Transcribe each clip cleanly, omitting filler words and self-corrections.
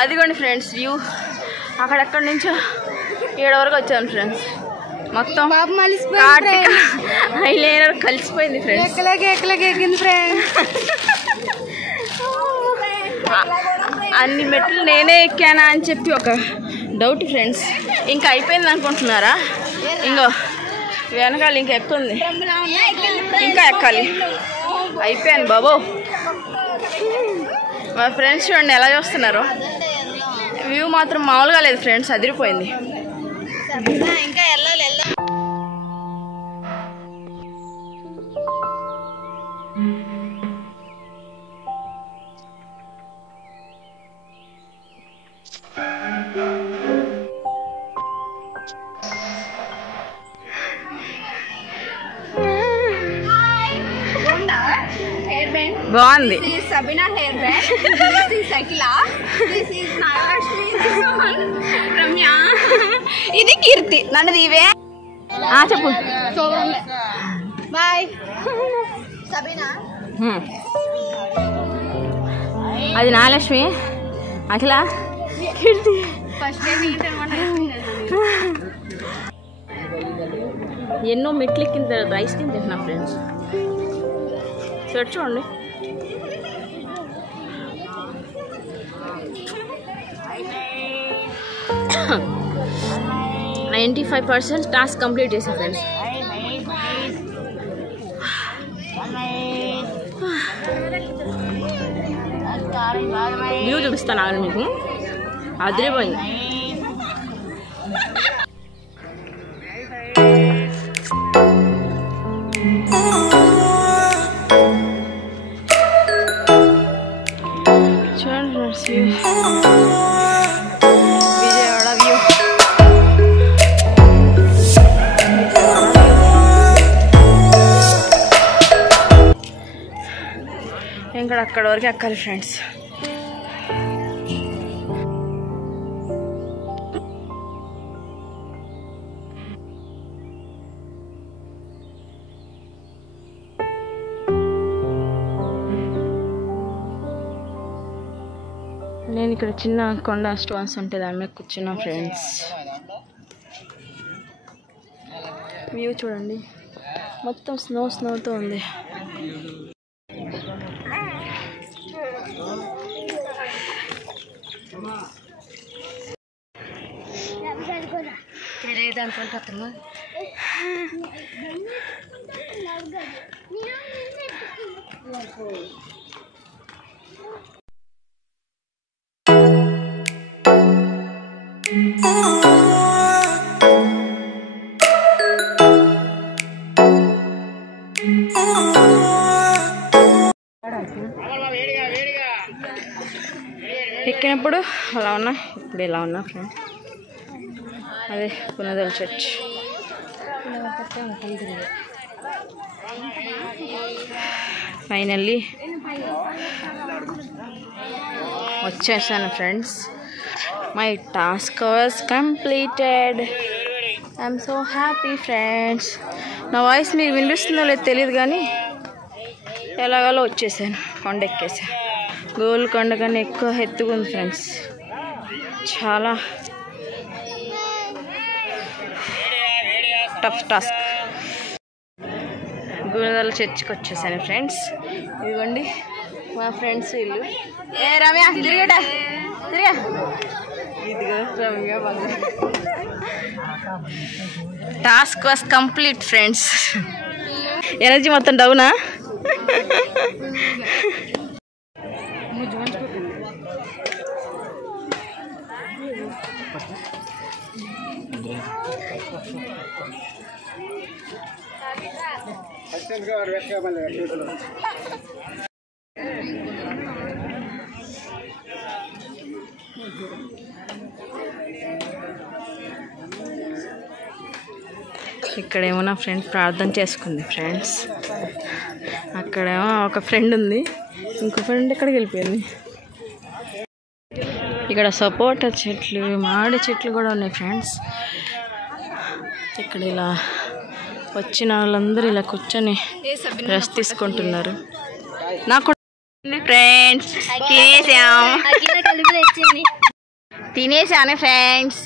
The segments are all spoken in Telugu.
అదిగోండి ఫ్రెండ్స్ వ్యూ అక్కడెక్కడి నుంచో ఏడు వరకు వచ్చాను ఫ్రెండ్స్. మొత్తం ఐలైనర్ కలిసిపోయింది ఫ్రెండ్స్. అన్ని మెట్లు నేనే ఎక్కానా అని చెప్పి ఒక డౌట్ ఫ్రెండ్స్. ఇంకా అయిపోయింది అనుకుంటున్నారా? ఇంకో వెనకాల ఇంకా ఎక్కుంది, ఇంకా ఎక్కాలి. అయిపోయాను బాబో. మా ఫ్రెండ్స్ చూడండి ఎలా చూస్తున్నారు. వ్యూ మాత్రం మామూలుగా లేదు ఫ్రెండ్స్, అదిరిపోయింది. ఇంకా వెళ్ళాలి. బాగుంది. Sabina hair band, this is Akhila, this is Nagalakshmi, Ramya, ఇది కీర్తి. నన్నది ఇవే. చెప్పు. బాయ్ సబీనా. అది నాగలక్ష్మి, అఖిల, కీర్తి. ఎన్నో మెట్లు ఎక్కిన తర్వాత ఐస్ క్రీమ్ తింటున్నా ఫ్రెండ్స్. చూడండి 95% టాస్క్ కంప్లీట్ చేసా ఫ్రెండ్స్. వ్యూ చూపిస్తాను ఆగండి మీకు. అదిరిపోయింది. విజయవాడ వ్యూ. ఇంకా అక్కడ వరకు ఎక్కాలి ఫ్రెండ్స్. నేను ఇక్కడ చిన్న కొండ స్టోన్స్ ఉంటే దాని మీద కూర్చున్నా ఫ్రెండ్స్. వ్యూ చూడండి, మొత్తం స్నోతో ఉంది. ఎక్కినప్పుడు అలా ఉన్నా, ఇప్పుడు ఇలా ఉన్నా ఫ్రెండ్. అదే పునదల చర్చ్. ఫైనల్లీ వచ్చేసాను friends. My task was completed. I'm so happy friends. నా వాయిస్ మీకు వినిపిస్తుందో లేదో తెలియదు కానీ ఎలాగలో వచ్చేసాను. కొండ ఎక్కేసాను. గోల్కొండ కన్నా ఎక్కువ ఎత్తుగా ఉంది ఫ్రెండ్స్. చాలా టఫ్ టాస్క్. గుణదల చర్చికి వచ్చేసాను ఫ్రెండ్స్. ఇదిగోండి మా ఫ్రెండ్స్ ఇల్లు. ఏ రమ్య తిరిగట తిరిగా. ఇదిగో రమ్య బాగా. Task was complete friends. Energy మొత్తం డౌనా? ఇక్కడేమో నా ఫ్రెండ్ ప్రార్థన చేసుకుంది ఫ్రెండ్స్. అక్కడేమో ఒక ఫ్రెండ్ ఉంది, ఇంకో ఫ్రెండ్ ఇక్కడికి వెళ్ళిపోయింది. ఇక్కడ సపోటా చెట్లు, మామిడి చెట్లు కూడా ఉన్నాయి ఫ్రెండ్స్. ఇక్కడ ఇలా వచ్చిన వాళ్ళందరూ ఇలా కూర్చొని రెస్ట్ తీసుకుంటున్నారు. నాకు ఫ్రెండ్స్ తినేసాను friends.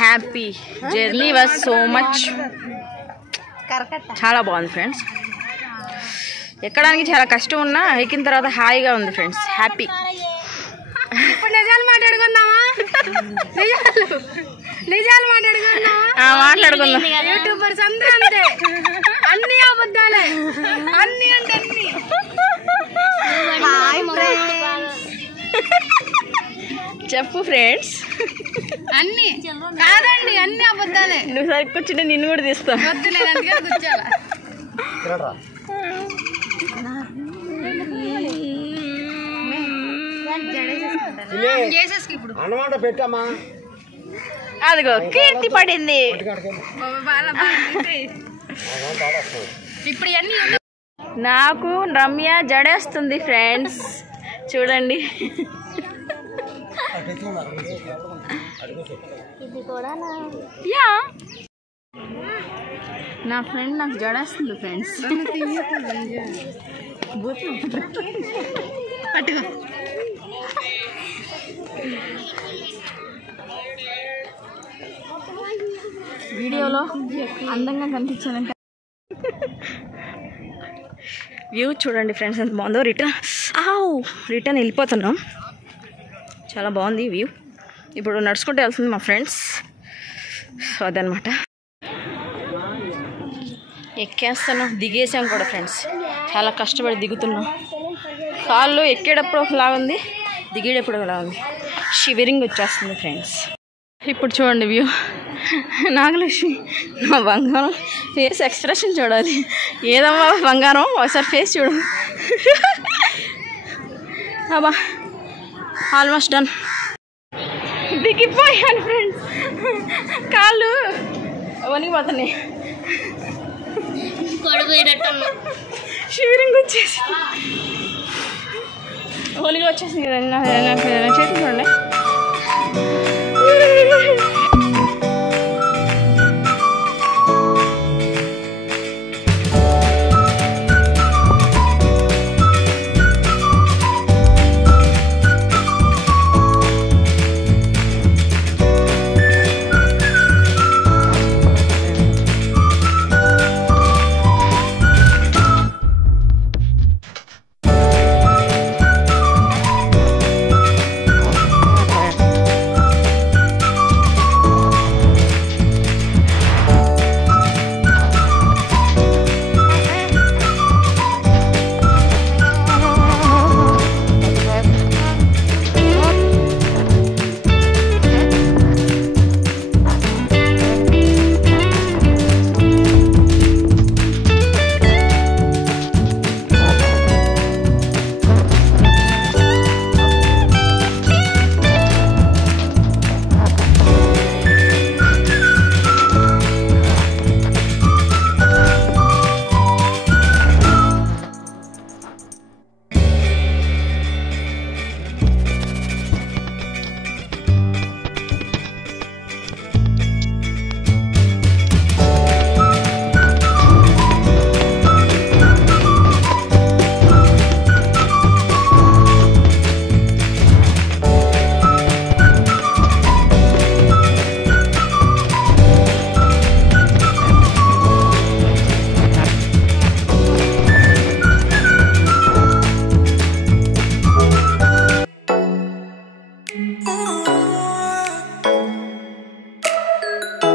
Happy journey was so much. చాలా బాగుంది ఫ్రెండ్స్. ఎక్కడానికి చాలా కష్టం ఉన్నా ఎక్కిన తర్వాత హాయిగా ఉంది ఫ్రెండ్స్. హ్యాపీ. ఇప్పుడు నిజాలు మాట్లాడుకుందామా? నిజాలు మాట్లాడుకుందామా? మాట్లాడుకుందాం. యూట్యూబర్స్ అందరూ అంతే, అన్ని అబద్ధాలే, అన్ని అంటే చెప్పు ఫ్రెండ్స్. అన్ని కాదండి, అన్ని అబద్ధాలే. నువ్వు సరికి కూర్చుంటే నిన్ను కూడా తీస్తా. వద్దులేదు, అందుకని కూర్చోాలా. ఇప్పుడు అన్నమాట పెట్టమ్మా. అదిగో కీర్తి పడింది. ఇప్పుడు అన్ని నాకు రమ్య జడేస్తుంది ఫ్రెండ్స్. చూడండి. యా నా ఫ్రెండ్ నాకు జడేస్తుంది ఫ్రెండ్స్. పట్టుకో. వీడియోలో అందంగా కనిపించానంటే వ్యూ చూడండి ఫ్రెండ్స్ ఎంత బాగుందో. రిటర్న్ వెళ్ళిపోతున్నాం. చాలా బాగుంది వ్యూ. ఇప్పుడు నడుచుకుంటూ వెళ్తుంది మా ఫ్రెండ్స్. సో అదనమాట. ఎక్కేస్తాను, దిగేసాం కూడా ఫ్రెండ్స్. చాలా కష్టపడి దిగుతున్నాం. కాళ్ళు ఎక్కేటప్పుడు ఒకలా ఉంది, దిగేటప్పుడు ఒకలా ఉంది. షివరింగ్ వచ్చేస్తుంది ఫ్రెండ్స్. ఇప్పుడు చూడండి వ్యూ. నాగలక్ష్మి నా బంగారం ఫేస్ ఎక్స్ప్రెషన్ చూడాలి. ఏదమ్మా బంగారం, ఒకసారి ఫేస్ చూడు. అబ్బా ఆల్మోస్ట్ డన్. దిగిపోయాను ఫ్రెండ్స్. కాళ్ళు వణిగిపోతున్నాయి. షివరింగ్ వచ్చేసి వణిగి వచ్చేసింది. చేతి చూడండి.